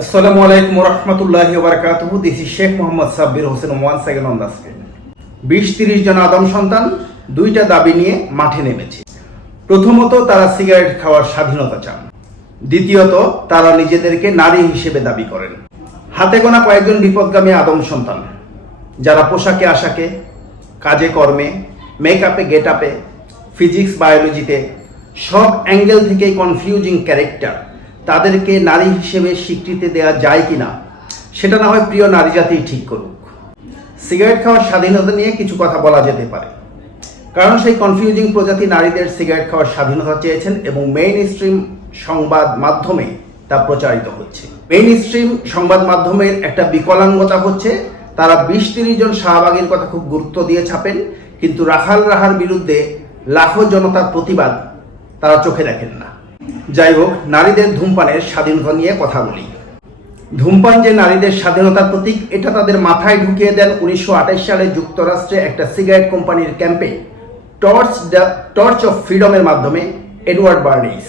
আসসালামু আলাইকুম রহমতুল্লাহি ওবরাকাতুহু this is Sheikh Mohammad Sabbir Hossain one second on the screen বিশ তিরিশ জন আদম সন্তান দুইটা দাবি নিয়ে মাঠে নেমেছে। প্রথমত, তারা সিগারেট খাওয়ার স্বাধীনতা চান। দ্বিতীয়ত, তারা নিজেদেরকে নারী হিসেবে দাবি করেন। হাতে গোনা কয়েকজন বিপদগামী আদম সন্তান, যারা পোশাকে, আশাকে, কাজে, কর্মে, মেকআপে গেট আপে ফিজিক্স, বায়োলজিতে সব অ্যাঙ্গেল থেকেই কনফিউজিং ক্যারেক্টার তাদেরকে নারী হিসেবে স্বীকৃতি দেওয়া যায় কিনা, সেটা না হয় প্রিয় নারী জাতিই ঠিক করুক। সিগারেট খাওয়ার স্বাধীনতা নিয়ে কিছু কথা বলা যেতে পারে। কারণ সেই কনফিউজিং প্রজাতি নারীদের সিগারেট খাওয়ার স্বাধীনতা চেয়েছেন এবং মেইন স্ট্রিম সংবাদ মাধ্যমে তা প্রচারিত হচ্ছে। মেইন স্ট্রিম সংবাদ মাধ্যমের একটা বিকলাঙ্গতা হচ্ছে, তারা বিশ তিরিশ জন শাহবাগের কথা খুব গুরুত্ব দিয়ে ছাপেন, কিন্তু রাখাল রাহার বিরুদ্ধে লাখো জনতার প্রতিবাদ তারা চোখে দেখেন না। যাই হোক নারীদের ধূমপানের স্বাধীনতা নিয়ে কথা বলি। ধূমপান যে নারীদের স্বাধীনতার প্রতীক, এটা তাদের মাথায় ঢুকিয়ে দেন উনিশশো সালে যুক্তরাষ্ট্রে একটা সিগারেট কোম্পানির ক্যাম্পে টর্চ দ্য, টর্চ অফ ফ্রিডমের মাধ্যমে এডওয়ার্ড বার্নিস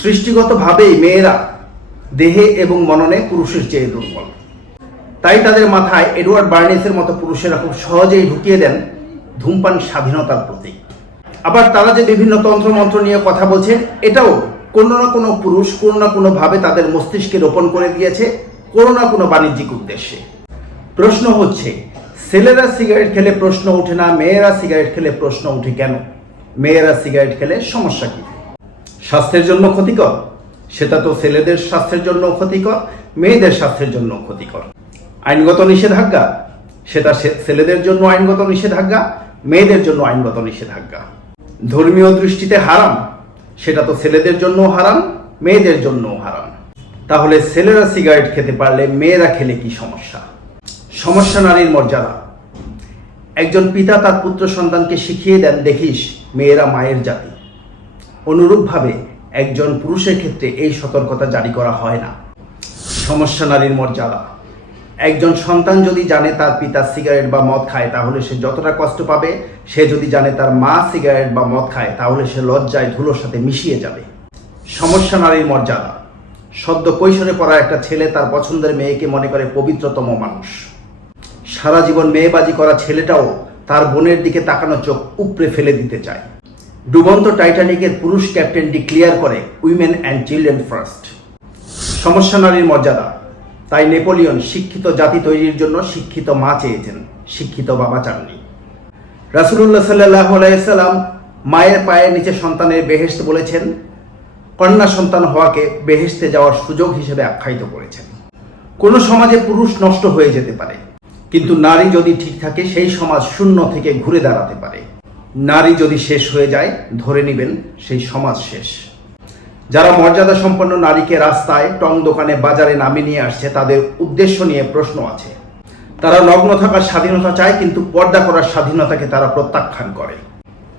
সৃষ্টিগতভাবেই মেয়েরা দেহে এবং মননে পুরুষের চেয়ে দুর্বল। তাই তাদের মাথায় এডওয়ার্ড বার্নিসের মতো পুরুষেরা খুব সহজেই ঢুকিয়ে দেন ধূমপান স্বাধীনতার প্রতীক। আবার তারা যে বিভিন্ন তন্ত্রমন্ত্র নিয়ে কথা বলছেন এটাও কোনো না কোনো পুরুষ, কোনো না কোনোভাবে তাদের মস্তিষ্কে রোপণ করে দিয়েছে, কোনো না কোনো বাণিজ্যিক উদ্দেশ্যে। প্রশ্ন হচ্ছে, ছেলেরা সিগারেট খেলে প্রশ্ন ওঠে না, মেয়েরা সিগারেট খেলে প্রশ্ন ওঠে কেন? মেয়েরা সিগারেট খেলে সমস্যা কি? স্বাস্থ্যের জন্য ক্ষতিকর? সেটা তো ছেলেদের স্বাস্থ্যের জন্য ক্ষতিকর, মেয়েদের স্বাস্থ্যের জন্য ক্ষতিকর। আইনগত নিষেধাজ্ঞা? সেটা ছেলেদের জন্য আইনগত নিষেধাজ্ঞা, মেয়েদের জন্য আইনগত নিষেধাজ্ঞা। ধর্মীয় দৃষ্টিতে হারাম, সেটা তো ছেলেদের জন্য হারাম, মেয়েদের জন্য হারাম। তাহলে ছেলেরা সিগারেট খেতে পারলে মেয়েরা খেলে কি সমস্যা? সমস্যা নারীর মর্যাদা। একজন পিতা তার পুত্র সন্তানকে শিখিয়ে দেন, দেখিস, মেয়েরা মায়ের জাতি। অনুরূপভাবে একজন পুরুষের ক্ষেত্রে এই সতর্কতা জারি করা হয় না। সমস্যা নারীর মর্যাদা। একজন সন্তান যদি জানে তার পিতা সিগারেট বা মদ খায়, তাহলে সে যতটা কষ্ট পাবে, সে যদি জানে তার মা সিগারেট বা মদ খায়, তাহলে সে লজ্জায় ধুলোর সাথে মিশিয়ে যাবে। সমস্যা নারীর মর্যাদা। সদ্য কৈশোরে পড়া একটা ছেলে তার পছন্দের মেয়েকে মনে করে পবিত্রতম মানুষ। সারা জীবন মেয়েবাজি করা ছেলেটাও তার বোনের দিকে তাকানো চোখ উপড়ে ফেলে দিতে চায়। ডুবন্ত টাইটানিকের পুরুষ ক্যাপ্টেনটি ক্লিয়ার করে, উইমেন অ্যান্ড চিলড্রেন ফার্স্ট। সমস্যা নারীর মর্যাদা। তাই নেপোলিয়ন শিক্ষিত জাতি তৈরির জন্য শিক্ষিত মা চেয়েছেন, শিক্ষিত বাবা চাননি। রাসুলুল্লাহ সাল্লাহ আলাইসাল্লাম মায়ের পায়ের নিচে সন্তানের বেহেস্ত বলেছেন, কন্যা সন্তান হওয়াকে বেহেস্তে যাওয়ার সুযোগ হিসেবে আখ্যায়িত করেছেন। কোনো সমাজে পুরুষ নষ্ট হয়ে যেতে পারে, কিন্তু নারী যদি ঠিক থাকে, সেই সমাজ শূন্য থেকে ঘুরে দাঁড়াতে পারে। নারী যদি শেষ হয়ে যায়, ধরে নেবেন, সেই সমাজ শেষ। যারা মর্যাদা সম্পন্ন নারীকে রাস্তায় টং দোকানে বাজারে নামিয়ে নিয়ে আসছে, তাদের উদ্দেশ্য নিয়ে প্রশ্ন আছে। তারা নগ্ন থাকার স্বাধীনতা চায়, কিন্তু পর্দা করার স্বাধীনতাকে তারা প্রত্যাখ্যান করে।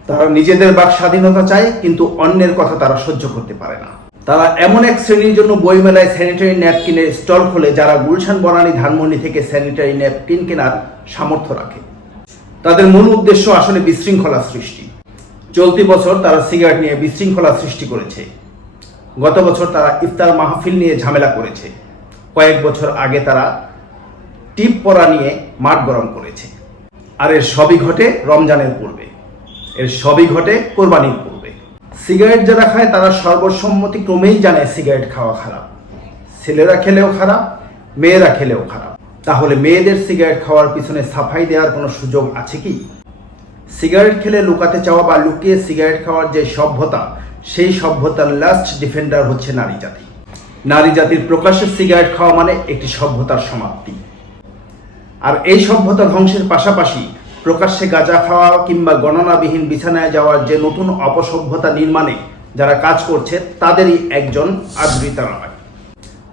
তারা নিজেদের বাক স্বাধীনতা চায়, কিন্তু অন্যের কথা তারা সহ্য করতে পারে না। তারা এমন এক শ্রেণির জন্য বইমেলায় স্যানিটারি ন্যাপকিনের স্টল খোলে, যারা গুলশান, বনানী, ধানমন্ডি থেকে স্যানিটারি ন্যাপকিন কেনার সামর্থ্য রাখে। তাদের মূল উদ্দেশ্য আসলে বিশৃঙ্খলা সৃষ্টি। চলতি বছর তারা সিগারেট নিয়ে বিশৃঙ্খলা সৃষ্টি করেছে। গত বছর তারা ইফতার মাহফিল নিয়ে ঝামেলা করেছে। কয়েক বছর আগে তারা টিপ পরা নিয়ে মাঠ গরম করেছে। আর এর সবই ঘটে রমজানের পূর্বে। এর সবই ঘটে কোরবানির পূর্বে। সিগারেট যারা খায়, তারা সর্বসম্মতি ক্রমেই জানে সিগারেট খাওয়া খারাপ। ছেলেরা খেলেও খারাপ, মেয়েরা খেলেও খারাপ। তাহলে মেয়েদের সিগারেট খাওয়ার পিছনে সাফাই দেওয়ার কোনো সুযোগ আছে কি? সিগারেট খেলে লুকাতে চাওয়া বা লুকিয়ে সিগারেট খাওয়ার যে সভ্যতা সেই সভ্যতার লাস্ট ডিফেন্ডার হচ্ছে নারী জাতি। নারী জাতির প্রকাশ্যে সিগারেট খাওয়া মানে একটি সভ্যতার সমাপ্তি। আর এই সভ্যতা ধ্বংসের পাশাপাশি প্রকাশ্যে গাঁজা খাওয়া কিংবা গণনাবিহীন বিছানায় যাওয়ার যে নতুন অপসভ্যতা নির্মাণে যারা কাজ করছে, তাদেরই একজন আদৃতা রায়।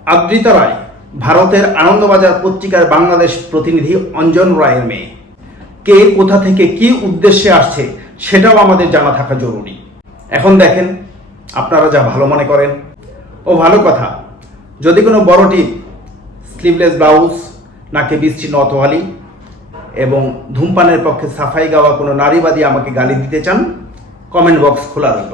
আদৃতা রায় ভারতের আনন্দবাজার পত্রিকার বাংলাদেশ প্রতিনিধি অঞ্জন রায়ের মেয়ে। কে, কোথা থেকে কি উদ্দেশ্যে আসছে, সেটাও আমাদের জানা থাকা জরুরি। এখন দেখেন, আপনারা যা ভালো মনে করেন। ও, ভালো কথা। যদি কোনো বড়টি স্লিভলেস ব্লাউজ নাকে বিচ্ছিন্ন অতোয়ালি এবং ধূমপানের পক্ষে সাফাই গাওয়া কোনো নারীবাদী আমাকে গালি দিতে চান কমেন্ট বক্স খোলা রইল।